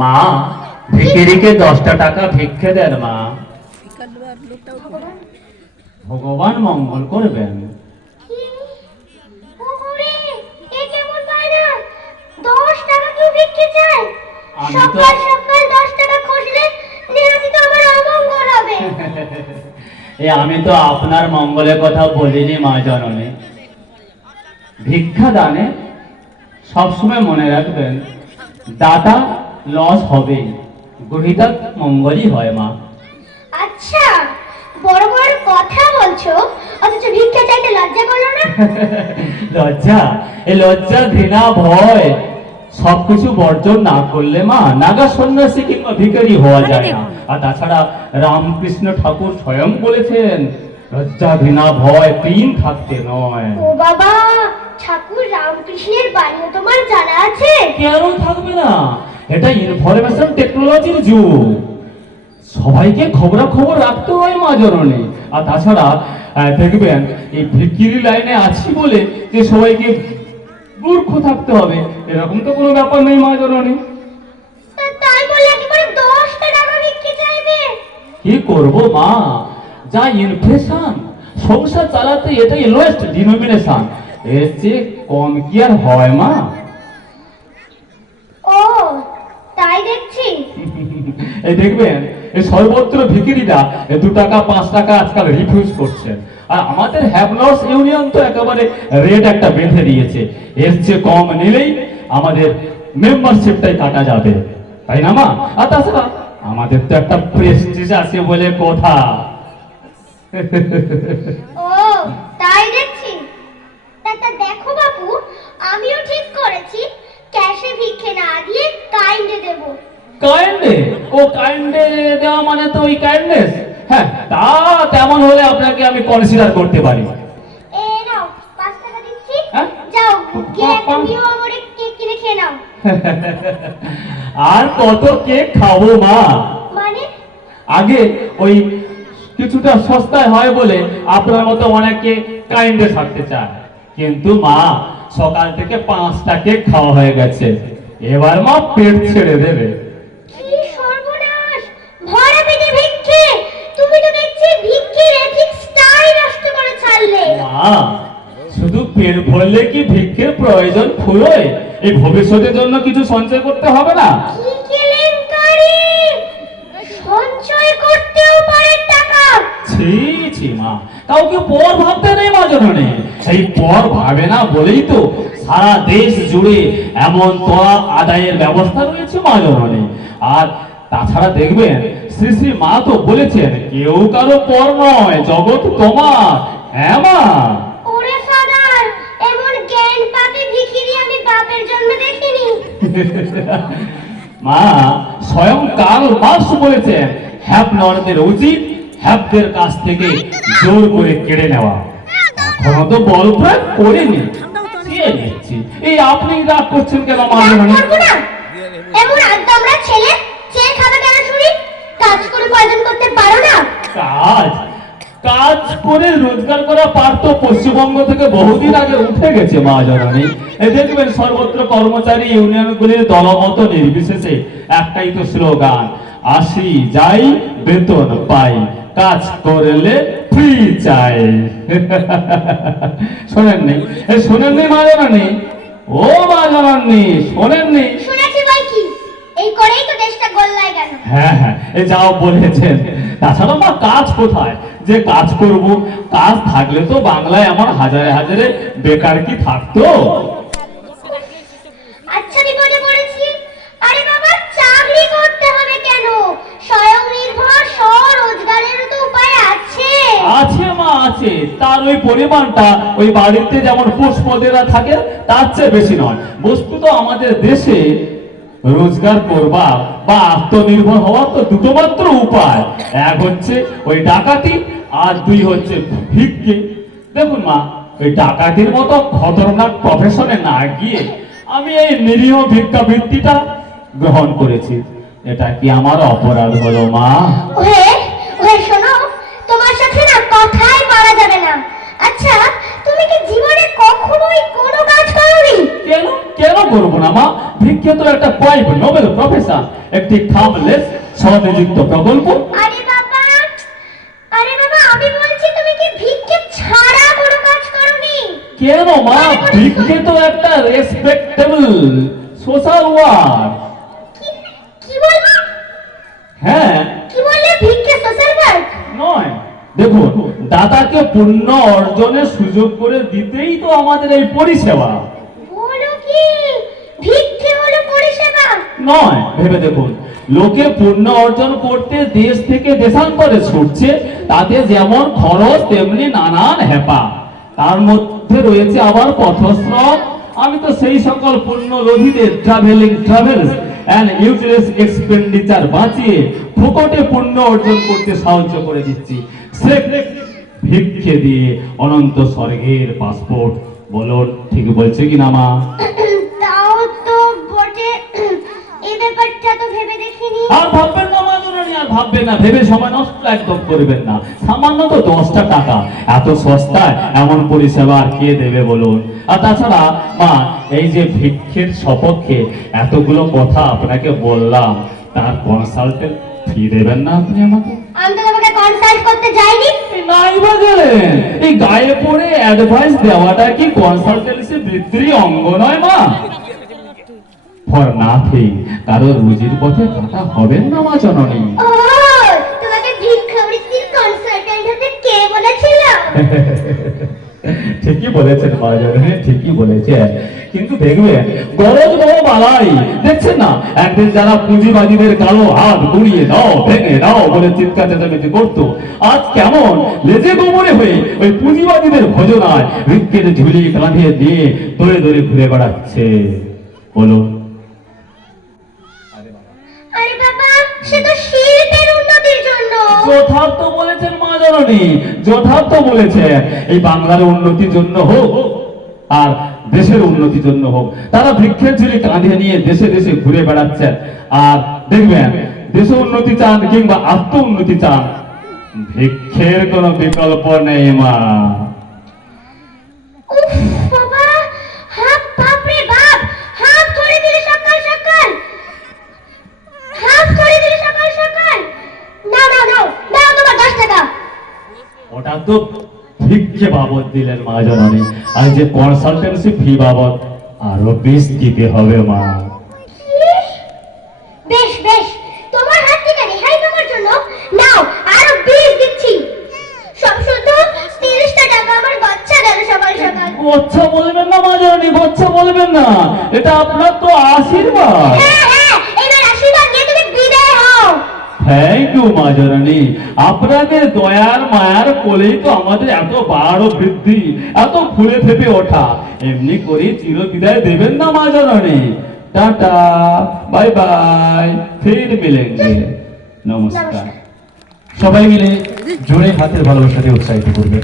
মা, ভিখিরিকে 10টা টাকা ভিক্ষে দেন মা, ভগবান মঙ্গল করবেন। আমি তো আপনার মঙ্গলের কথা বলিনি মা জননী। ভিক্ষা দানে সবসময় মনে রাখবেন, দাতা লস হবে, গ্রহীতা মঙ্গলই হয় মা। আচ্ছা, বড় বড় কথা বলছো, অথচ ভিক্ষা চাইতে লজ্জা করো না? লজ্জা, এই লজ্জা, ঘৃণা, ভয় সবকিছু বর্জন না করলে মা নাগা সন্ন্যাসী কিংবা ভিখারি হওয়া যায় না। আর তাছাড়া রামকৃষ্ণ ঠাকুর স্বয়ং বলেছেন, লজ্জা, ঘৃণা, ভয় তিন থাকতে নয়। ও বাবা, ঠাকুর রামকৃষ্ণের বাণীও তোমার জানা আছে? কেন থাকবে না? এটা ইনফরমেশন টেকনোলজির যুগ, সবাইকে খবরাখবর রাখতে হয় মা জননী। আর তাছাড়া দেখবেন, এই ভিখিরি লাইনে আছি বলে যে সবাইকে মূর্খ থাকতে হবে এরকম তো কোনো ব্যাপার নেই মা জননী। তাই বলে একেবারে 10টা টাকা ভিক্ষে চাইবে? কি করব মা, যা ইনফ্লেশন, সংসার চালাতে এটাই লোয়েস্ট ডিনোমিনেশন, এর চেয়ে কম কি আর হয় মা? ও তাই দেখছি। এই দেখবেন, এই সর্বত্র ভিখিরিরা 2 টাকা 5 টাকা আজকাল রিফিউজ করছেন। আর আমাদের হ্যাভলস ইউনিয়ন তো একেবারে রেট একটা বেঁধে দিয়েছে, এর চেয়ে কম নিলেই আমাদের মেম্বারশিপটাই কাটা যাবে, তাই না মা? আর তাছাড়া আমাদের তো একটা প্রেস্টিজ আছে বলে কথা। ও তাই দেখছি। তা দেখো বাবু, আমিও ঠিক করেছি, ক্যাশে ভিক্ষে না দিয়ে কাইন্ডে দেব। কাইন্ডে? ও কাইন্ডে দেওয়া মানে তো ওই কাইন্ডনেস? হ্যাঁ, তা তেমন হলে আপনাকে আমি কনসিডার করতে পারি। এ নাও 5 টাকা দিচ্ছি, হ্যাঁ? যাও গিয়ে নিও আমারে কেক কিনে খেয়ে নাও। আর কত কেক খাবো মা? মানে? আগে ওই কিছুটা সস্তায় হয় বলে আপনার মতো অনেকে কাইন্ডে থাকতে চায়, কিন্তু মা সকাল থেকে 5টা কেক খাওয়া হয়ে গেছে, এবার মা পেট ছেড়ে দেবে। কি সর্বনাশ, ভরা পেটে ভিক্ষে! তুমি তো দেখছি ভিক্ষের এথিক্সটাই নষ্ট করে ছাড়লে। মা, শুধু পেট ভরলে কি ভিক্ষের প্রয়োজন ফুরোয়? এই ভবিষ্যতের জন্য কিছু সঞ্চয় করতে হবে না? কি কেলেঙ্কারি! সঞ্চয় করতেও পারে টাকা? ছি ছি মা, কাউকে পর ভাবতে নেই মা জননী। এই পর ভাবে না বলেই তো সারা দেশ জুড়ে এমন তোলা আদায়ের ব্যবস্থা রয়েছে মা জননী। আর তাছাড়া দেখবেন, শ্রী শ্রী মা তো বলেছেন, কেউ কারো পর নয়, জগৎ তোমার। হ্যাঁ মা। ওরে ফাদার, এমন জ্ঞান পাপী ভিখিরি আমি বাপের জন্মে দেখিনি। মা, স্বয়ং কার্ল মার্কস বলেছেন, হ্যাভলরদের উচিত হ্যাভদের কাছ থেকে জোর করে কেড়ে নেওয়া। এখনো তো বল প্রয়োগ করেনি, চেয়ে নিচ্ছি। এই আপনি রাগ করছেন কেন মা জননী? করবো না, এমন আদ্দামরা ছেলে চেয়ে খাবে কেন শুনি? কাজ করে উপার্জন করতে পারো না? কাজ কাজ করে রোজগার করা পার তো পশ্চিমবঙ্গ থেকে বহুদিন আগে উঠে গেছে মা জননী। এই দেখবেন, সর্বত্র কর্মচারী ইউনিয়নগুলির দলমত নির্বিশেষে একটাই তো স্লোগান, আসি যাই বেতন পাই, কাজ করলে ফ্রি চাই। শোনেননি? শোনেননি মা জননী? ও মা জননী, শোনেননি? শুনেছি বই কি, এই করেই তো দেশটা গোল্লায় গেল। হ্যাঁ হ্যাঁ, এই যাও বলেছেন। তাছাড়া মা কাজ কোথায় যে কাজ করব? কাজ থাকলে তো বাংলায় আমার হাজারে হাজারে বেকার কি থাকতো? আচ্ছা বিপদে পড়েছি। আরে বাবা, চাকরি করতে হবে কেন? স্বয়ং নির্ভর স্বরোজগারের তো উপায় আছে। আছে মা, আছে। তার ওই পরিমাণটা ওই বাড়িতে যেমন পুষ্পদেরা থাকে তার চেয়ে বেশি নয়। বস্তুত আমাদের দেশে রোজগার করবা বা আত্মনির্ভর হওয়ার তো দুটো মাত্র উপায়, এক হচ্ছে ওই ডাকাতি, আর 2 হচ্ছে ভিক্ষে। দেখুন মা, ওই ডাকাতির মতো খতরনাক প্রফেশনে না গিয়ে আমি এই নিরীহ ভিক্ষাবৃত্তিটা গ্রহণ করেছি। এটা কি আমার অপরাধ হলো মা? ওহে ওহে, শোনো, তোমার সাথে না কথাই বলা যাবে না। আচ্ছা, তুমি কি জীবনে কখনোই কোনো কাজ করোনি? কেন কেন করব না মা? ভিক্ষে তো একটা কোয়াইট নোবেল প্রফেশন, একটি খামলেস স্বনিযুক্ত প্রকল্প। আরে বাবা, আমি বলছি তুমি কি ভিক্ষে ছাড়া কোনো কাজ করোনি? কেন মা, ভিক্ষে তো একটা রেসপেক্টেবল সোশ্যাল ওয়ার্ক। কি বলবো? হ্যাঁ, কি বললে? ভিক্ষে সোশ্যাল ওয়ার্ক নয়, দেখুন, দাতাকে পুণ্য অর্জনের সুযোগ করে দিতেই তো আমাদের এই পরিষেবা। বলো কি ভিক্ষে হলো পরিষেবা? নয়, ভেবে দেখুন, লোকে পুণ্য অর্জন করতে দেশ থেকে দেশান্তরে ছুটছে, তাতে যেমন খরচ তেমনি নানান হেপা, তার মধ্যে রয়েছে আবার পথশ্রম। আমি তো সেই সকল পুণ্য লোভীদের ট্রাভেলস অ্যান্ড ইউজলেস এক্সপেন্ডিচার বাঁচিয়ে ফুকটে পুণ্য অর্জন করতে সাহায্য করে দিচ্ছি, স্রেফ ভিক্ষে দিয়ে অনন্ত স্বর্গের পাসপোর্ট। বলুন, ঠিক বলছে কি না মা? তাও তো বটে, এই ব্যাপারটা তো ভেবে দেখিনি। আর ভাববেন না মা জননী, আর ভাববেন না, ভেবে সময় নষ্ট একদম করবেন না। সামান্য তো 10টা টাকা, এত সস্তায় এমন পরিষেবা আর কে দেবে বলুন? আর তাছাড়া মা, এই যে ভিক্ষের সপক্ষে এতগুলো কথা আপনাকে বললাম, তার কনসালটেন্ট ফি দেবেন না আপনি আমাকে? আমি তো তোমাকে কনসাল্ট করতে যাইনি। নাই বা গেলেন, এই গায়ে পড়ে অ্যাডভাইস দেওয়াটা কি কনসালটেন্সি বৃত্তির অঙ্গ নয় মা? ফর নাথিং, কারো রুজির পথে কাটা হবেন না মা জননী। ও, তোমাকে ভিক্ষাবৃত্তির কনসালটেন্ট হতে কে বলেছিল? ঠিকই বলেছেন মা জননী, ঠিকই বলেছেন। কিন্তু দেখবেন, গরজ বড় বালাই, দেখছেন না, একদিন যারা পুঁজিবাদীদের কালো হাত গুড়িয়ে দাও, ভেঙে দাও বলে চিৎকার চেঁচামেচি করতো, আজ কেমন লেজে গোবরে হয়ে ওই পুঁজিবাদীদের ভজনায় ভিক্ষের ঝুলি কাঁধে দিয়ে দৌড়ে দৌড়ে ঘুরে বেড়াচ্ছে। বলুন। আরে বাবা, সে তো শিল্পের উন্নতির জন্য। যথার্থ বলেছেন মা জননী, যথার্থ বলেছেন। এই বাংলার উন্নতির জন্য হোক আর দেশের উন্নতির জন্য হোক, তারা ভিক্ষের ঝুলি কাঁধে নিয়ে দেশে দেশে ঘুরে বেড়াচ্ছেন। আর দেখবেন, দেশে উন্নতি চান কিংবা আত্ম উন্নতি চান, ভিক্ষের কোনো বিকল্প নেই মা। উফ বাবা, হাত বাপ রে বাপ, হাত ধরে দিলে সকাল সকাল, হাত ধরে দিলে সকাল সকাল। নাও নাও নাও নাও, তোমার 10 টাকা। ওটা তো ভিক্ষে বাবদ দিলেন মা জননী, আর যে কনসালটেন্সি ফি বাবদ আরো 20 দিতে হবে মা। বেশ বেশ, তোমার হাত থেকে রেহাই পাওয়ার জন্য নাও আরো 20 দিচ্ছি। সব শুধু 30টা টাকা আমার বাচ্চা গেল সকাল সকাল। গচ্ছা বলবেন না মা জননী, গচ্ছা বলবেন না, এটা আপনার তো আশীর্বাদ। হ্যাঁ হ্যাঁ, এবার আশীর্বাদ নিয়ে তুমি বিদায় হও। থ্যাংক ইউ মা জননী, আপনাদের দয়ার মায়ার কোলেই তো আমাদের এত বাড় বৃদ্ধি, এত ফুলে ফেপে ওঠা। এমনি করে চির বিদায় দেবেন না মা জননী। টাটা, বাই বাই, ফির মিলেঙ্গে। নমস্কার। নমস্কার। সবাই মিলে জোরে হাতের ভালোবাসা দিয়ে উৎসাহিত করবে।